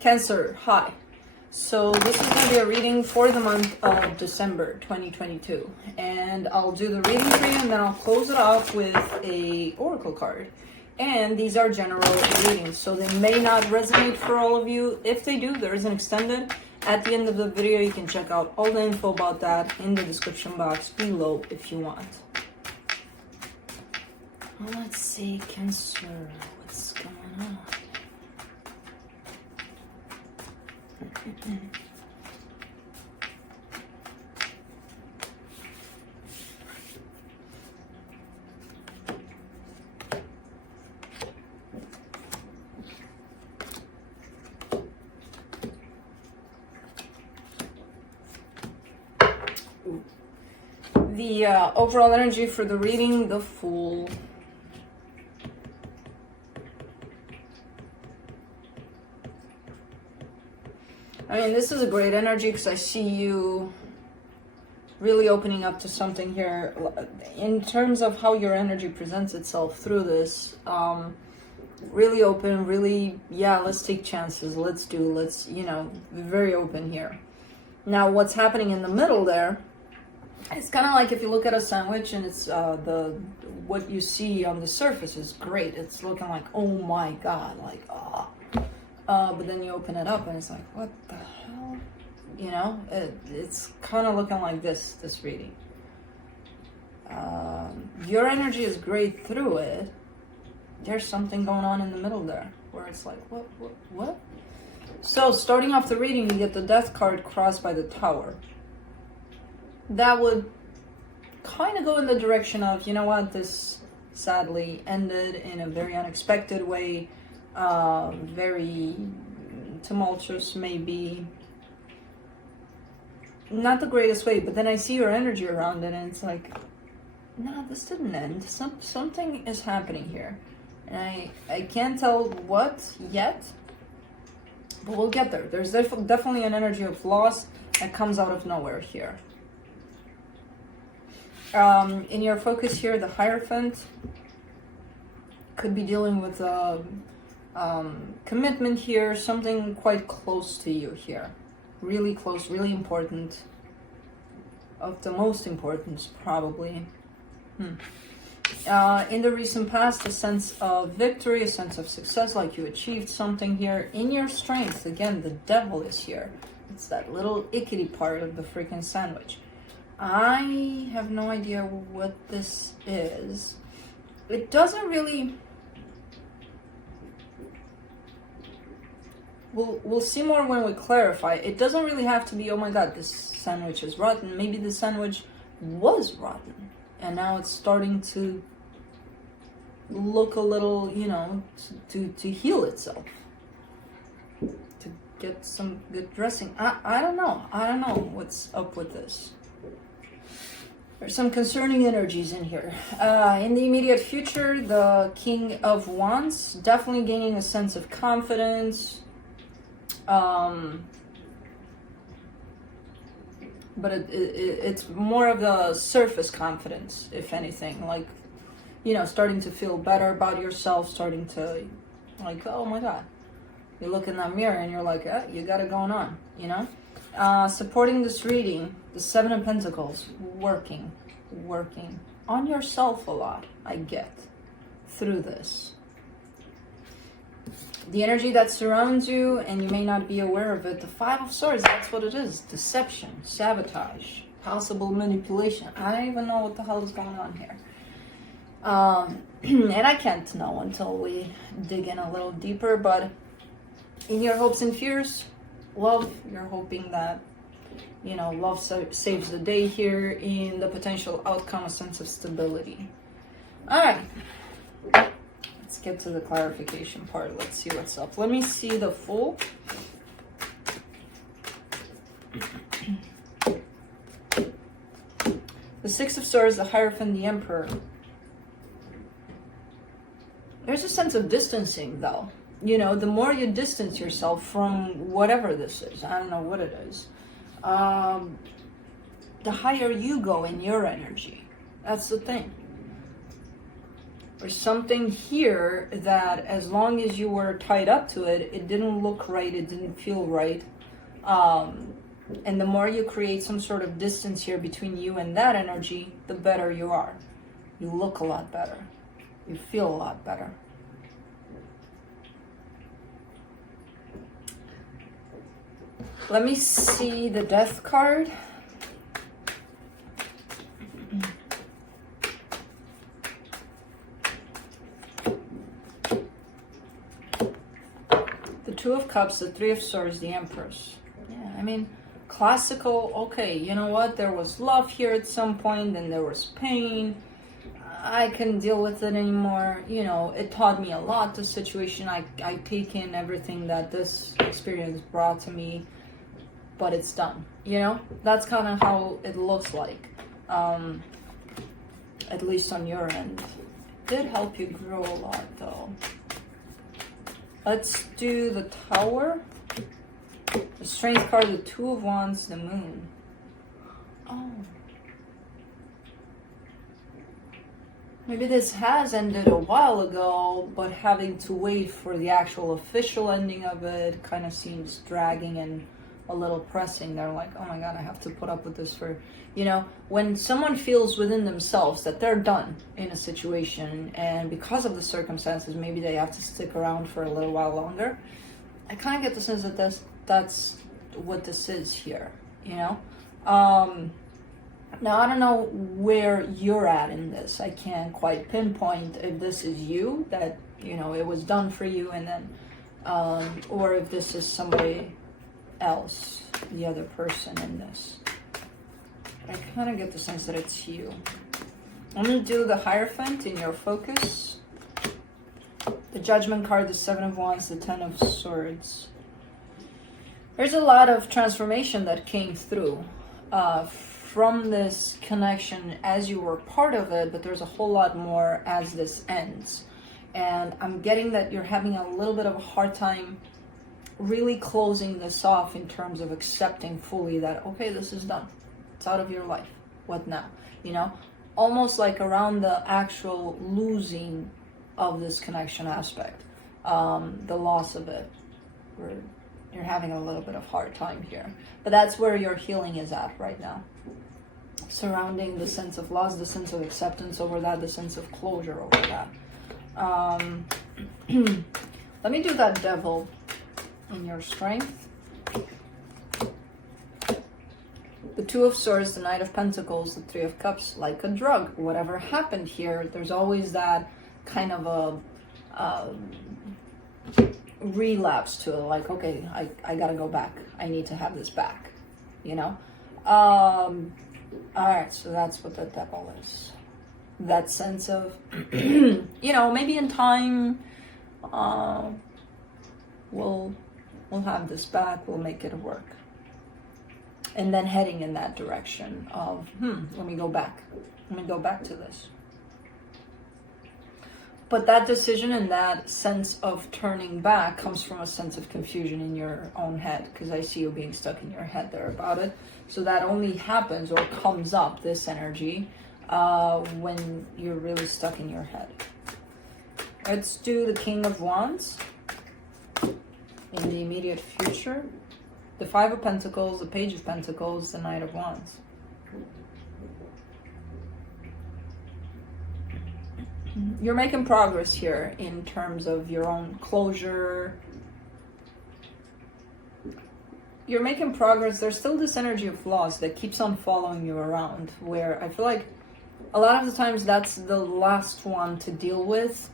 Cancer, hi. So this is going to be a reading for the month of December 2022. And I'll do the reading for you and then I'll close it off with a oracle card. And these are general readings, so they may not resonate for all of you. If they do, there is an extended. At the end of the video, you can check out all the info about that in the description box below if you want. Let's see, Cancer, what's going on? The overall energy for the reading, the Fool. I mean, this is a great energy because I see you really opening up to something here in terms of how your energy presents itself through this. Really open, really, yeah, let's take chances, let's, you know, be very open here. Now, what's happening in the middle there, it's kind of like if you look at a sandwich and it's what you see on the surface is great. It's looking like, oh my God, like, ah. But then you open it up and it's like, what the hell? You know, it's kind of looking like this reading. Your energy is great through it. There's something going on in the middle there where it's like, what? So starting off the reading, you get the Death card crossed by the Tower. That would kind of go in the direction of, you know what, this sadly ended in a very unexpected way. Very tumultuous, maybe not the greatest way, but then I see your energy around it and it's like, no, this didn't end. Something is happening here and I can't tell what yet, but we'll get there. There's definitely an energy of loss that comes out of nowhere here. In your focus here, the Hierophant could be dealing with commitment here, something quite close to you here, really close, really important, of the most importance probably. In the recent past, a sense of victory, a sense of success, like you achieved something here in your strength. Again, the Devil is here. It's that little ickety part of the freaking sandwich. I have no idea what this is. It doesn't really... We'll see more when we clarify. It doesn't really have to be, oh my God, this sandwich is rotten. Maybe the sandwich was rotten and now it's starting to look a little, you know, to heal itself, to get some good dressing. I don't know what's up with this. There's some concerning energies in here. In the immediate future, the King of Wands, definitely gaining a sense of confidence. But it's more of the surface confidence, if anything. Like, you know, starting to feel better about yourself, starting to, like, oh my God. You look in that mirror and you're like, you got it going on, you know? Supporting this reading, the Seven of Pentacles, working on yourself a lot, I get, through this. The energy that surrounds you, and you may not be aware of it, the Five of Swords, that's what it is. Deception, sabotage, possible manipulation. I don't even know what the hell is going on here. And I can't know until we dig in a little deeper, but in your hopes and fears, love, you're hoping that, you know, love saves the day here. In the potential outcome, a sense of stability. All right, let's get to the clarification part. Let's see what's up. Let me see the Fool. The Six of Swords, the Hierophant, the Emperor. There's a sense of distancing, though. You know, the more you distance yourself from whatever this is, I don't know what it is, the higher you go in your energy. That's the thing. There's something here that as long as you were tied up to it, it didn't look right, it didn't feel right. And the more you create some sort of distance here between you and that energy, the better you are. You look a lot better. You feel a lot better. Let me see the Death card. The Two of Cups, the Three of Swords, the Empress. Yeah, I mean, classical, okay, you know what? There was love here at some point, then there was pain. I couldn't deal with it anymore. You know, it taught me a lot, the situation. I take in everything that this experience brought to me, but it's done. You know, that's kind of how it looks like, at least on your end. It did help you grow a lot, though. Let's do the Tower, the Strength card, the Two of Wands, the Moon. Oh. Maybe this has ended a while ago, but having to wait for the actual official ending of it kind of seems dragging and a little pressing. They're like, oh my God, I have to put up with this for, you know, when someone feels within themselves that they're done in a situation and because of the circumstances, maybe they have to stick around for a little while longer. I kind of get the sense that that's what this is here, you know? Now, I don't know where you're at in this. I can't quite pinpoint if this is you, that, you know, it was done for you and then, or if this is somebody else, the other person in this. I kind of get the sense that it's you. I'm going to do the Hierophant in your focus. The Judgment card, the Seven of Wands, the Ten of Swords. There's a lot of transformation that came through from this connection as you were part of it, but there's a whole lot more as this ends. And I'm getting that you're having a little bit of a hard time really closing this off in terms of accepting fully that, okay, this is done. It's out of your life. What now? You know, almost like around the actual losing of this connection aspect, the loss of it, where you're having a little bit of hard time here. But that's where your healing is at right now. Surrounding the sense of loss, the sense of acceptance over that, the sense of closure over that. Let me do that Devil in your Strength. The Two of Swords, the Knight of Pentacles, the Three of Cups, like a drug. Whatever happened here, there's always that kind of a relapse to it. Like, okay, I gotta go back. I need to have this back, you know? Alright, so that's what the Devil is. That sense of, you know, maybe in time, we'll have this back, we'll make it work. And then heading in that direction of, let me go back to this. But that decision and that sense of turning back comes from a sense of confusion in your own head, because I see you being stuck in your head there about it. So that only happens or comes up, this energy, when you're really stuck in your head. Let's do the King of Wands in the immediate future. The Five of Pentacles, the Page of Pentacles, the Knight of Wands. You're making progress here in terms of your own closure. You're making progress. There's still this energy of loss that keeps on following you around, where I feel like a lot of the times that's the last one to deal with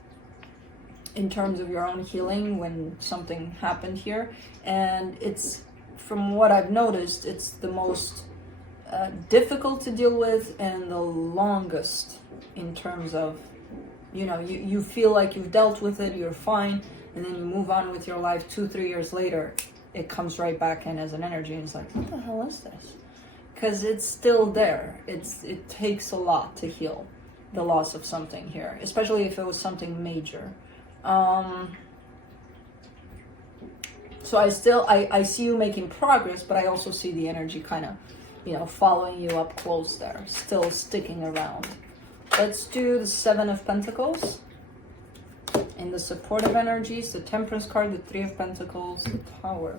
in terms of your own healing when something happened here. And it's, from what I've noticed, it's the most difficult to deal with and the longest in terms of, you know, you feel like you've dealt with it, you're fine, and then you move on with your life. 2-3 years later, it comes right back in as an energy, and it's like, what the hell is this? Because it's still there. It takes a lot to heal the loss of something here, especially if it was something major. So I see you making progress, but I also see the energy kind of, you know, following you up close there, still sticking around. Let's do the Seven of Pentacles In the supportive energies, the Temperance card, the Three of Pentacles, the Tower.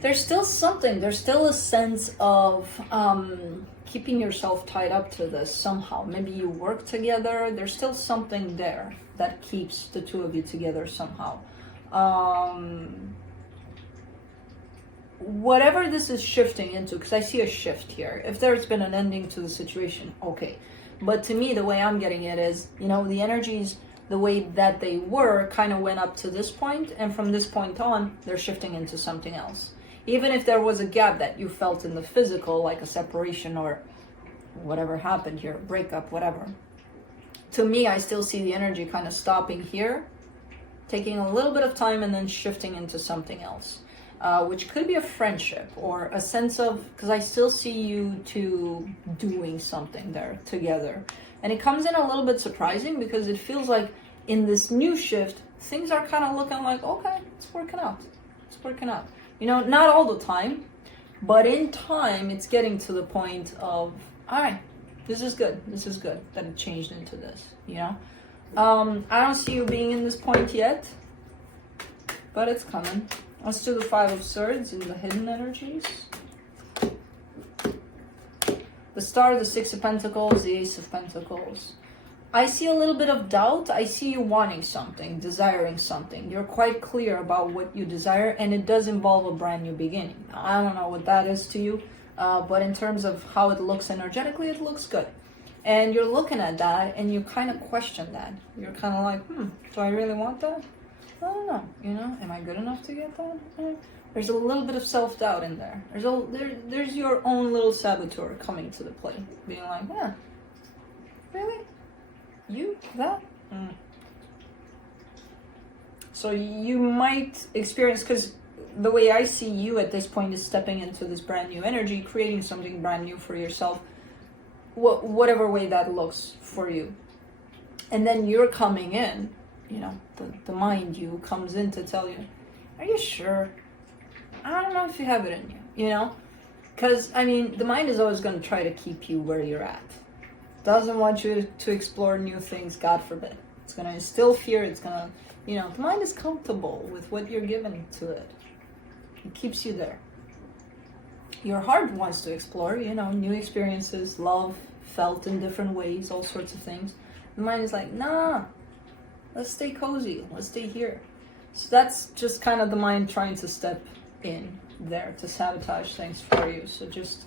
There's still something, there's still a sense of keeping yourself tied up to this somehow. Maybe you work together, there's still something there that keeps the two of you together somehow. Whatever this is shifting into, because I see a shift here. If there's been an ending to the situation, okay. But to me, the way I'm getting it is, you know, the energies, the way that they were, kind of went up to this point, and from this point on, they're shifting into something else. Even if there was a gap that you felt in the physical, like a separation or whatever happened here, breakup, whatever. To me, I still see the energy kind of stopping here, taking a little bit of time and then shifting into something else, which could be a friendship or a sense of, because I still see you two doing something there together. And it comes in a little bit surprising because it feels like in this new shift, things are kind of looking like, okay, it's working out. It's working out. You know, not all the time, but in time, it's getting to the point of, all right, this is good. This is good that it changed into this, you know? I don't see you being in this point yet, but it's coming. Let's do the Five of Swords in the hidden energies. The Star, the Six of Pentacles, the Ace of Pentacles. I see a little bit of doubt. I see you wanting something, desiring something. You're quite clear about what you desire, and it does involve a brand new beginning. I don't know what that is to you, but in terms of how it looks energetically, it looks good. And you're looking at that, and you kind of question that. You're kind of like, do I really want that? I don't know, you know, am I good enough to get that? There's a little bit of self-doubt in there. There's your own little saboteur coming to the play, being like, yeah, really? You? That? So you might experience, because the way I see you at this point is stepping into this brand new energy, creating something brand new for yourself, whatever way that looks for you. And then you're coming in, you know, the mind you comes in to tell you, are you sure? I don't know if you have it in you, you know? Because, I mean, the mind is always going to try to keep you where you're at. Doesn't want you to explore new things, God forbid. It's going to instill fear. It's going to, you know, the mind is comfortable with what you're giving to it. It keeps you there. Your heart wants to explore, you know, new experiences, love, felt in different ways, all sorts of things. The mind is like, nah, let's stay cozy. Let's stay here. So that's just kind of the mind trying to step in there to sabotage things for you. So just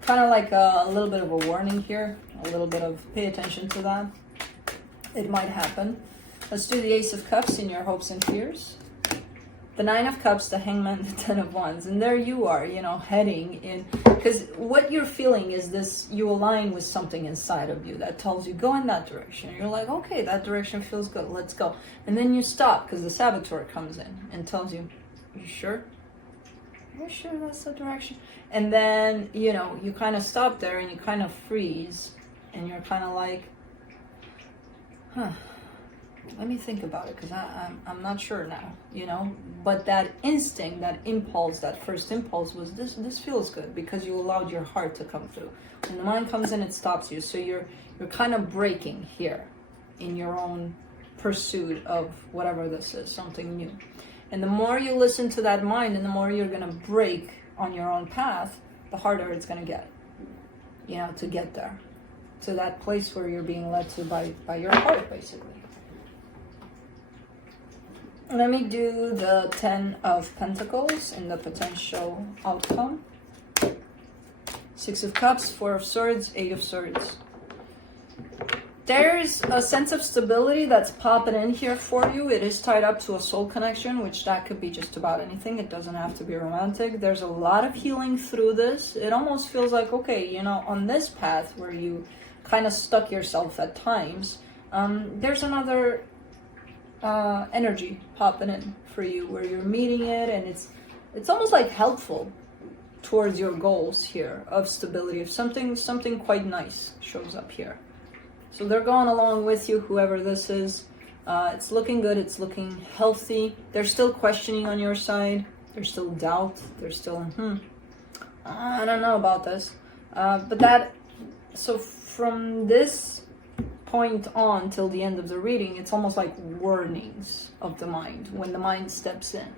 kind of like a little bit of a warning here, a little bit of pay attention to that. It might happen. Let's do the Ace of Cups in your hopes and fears. The Nine of Cups, the Hangman, the Ten of Wands. And there you are, you know, heading in. Because what you're feeling is this, you align with something inside of you that tells you, go in that direction. You're like, okay, that direction feels good, let's go. And then you stop because the saboteur comes in and tells you, you sure? Are you sure that's the direction? And then, you know, you kind of stop there and you kind of freeze. And you're kind of like, let me think about it, because I'm not sure now, you know. But that instinct, that impulse, that first impulse was this feels good because you allowed your heart to come through. When the mind comes in, it stops you. So you're kind of breaking here in your own pursuit of whatever this is, something new. And the more you listen to that mind and the more you're going to break on your own path, the harder it's going to get, you know, to get there, to that place where you're being led to by your heart, basically. Let me do the Ten of Pentacles in the potential outcome. Six of Cups, Four of Swords, Eight of Swords. There's a sense of stability that's popping in here for you. It is tied up to a soul connection, which that could be just about anything. It doesn't have to be romantic. There's a lot of healing through this. It almost feels like, okay, you know, on this path where you kind of stuck yourself at times, there's another energy popping in for you where you're meeting it, and it's almost like helpful towards your goals here of stability, of something quite nice shows up here. So they're going along with you, whoever this is. It's looking good, it's looking healthy. They're still questioning on your side. There's still doubt. There's still I don't know about this. But that, so from this point on till the end of the reading, it's almost like warnings of the mind when the mind steps in.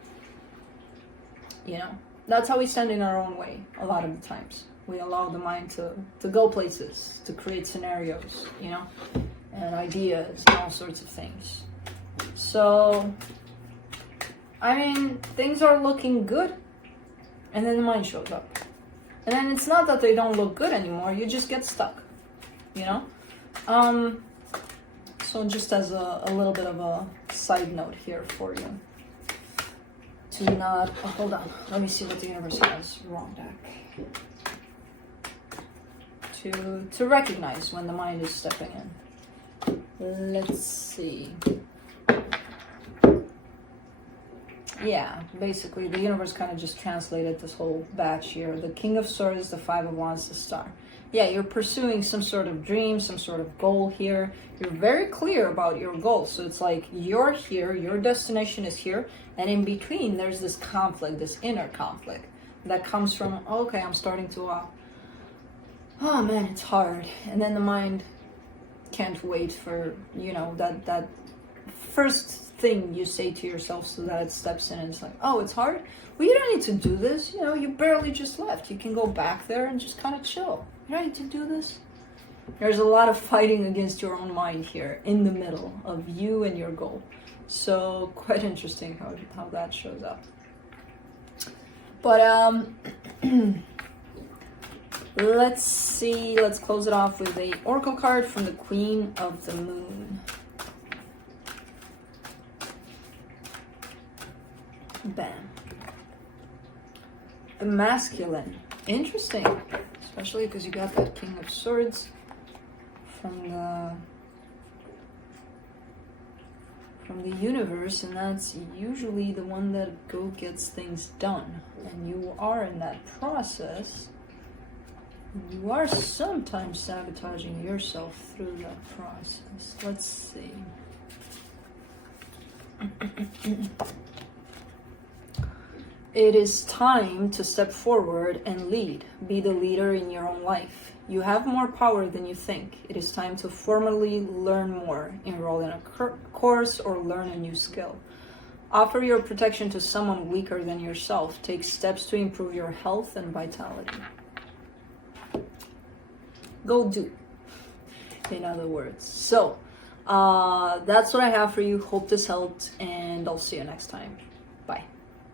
You know, that's how we stand in our own way a lot of the times. We allow the mind to go places, to create scenarios, you know, and ideas and all sorts of things. So, I mean, things are looking good, and then the mind shows up. And then it's not that they don't look good anymore, you just get stuck, you know? So just as a little bit of a side note here for you. To not, oh, hold on, let me see what the universe has. Wrong deck. To recognize when the mind is stepping in. Let's see. Yeah, basically the universe kind of just translated this whole batch here. The King of Swords, the Five of Wands, the Star. Yeah, you're pursuing some sort of dream, some sort of goal here. You're very clear about your goal. So it's like you're here, your destination is here, and in between there's this conflict, this inner conflict that comes from, okay, I'm starting to, oh man, it's hard. And then the mind can't wait for, you know, that first thing you say to yourself so that it steps in and it's like, oh, it's hard? Well, you don't need to do this. You know, you barely just left. You can go back there and just kind of chill. You don't need to do this. There's a lot of fighting against your own mind here in the middle of you and your goal. So quite interesting how that shows up. But let's see, let's close it off with a oracle card from the Queen of the Moon. Bam. The masculine. Interesting. Especially because you got that King of Swords from the universe, and that's usually the one that gets things done. And you are in that process. You are sometimes sabotaging yourself through that process. Let's see. It is time to step forward and lead. Be the leader in your own life. You have more power than you think. It is time to formally learn more, enroll in a course, or learn a new skill. Offer your protection to someone weaker than yourself. Take steps to improve your health and vitality. Go do, in other words. So, that's what I have for you. Hope this helped, and I'll see you next time.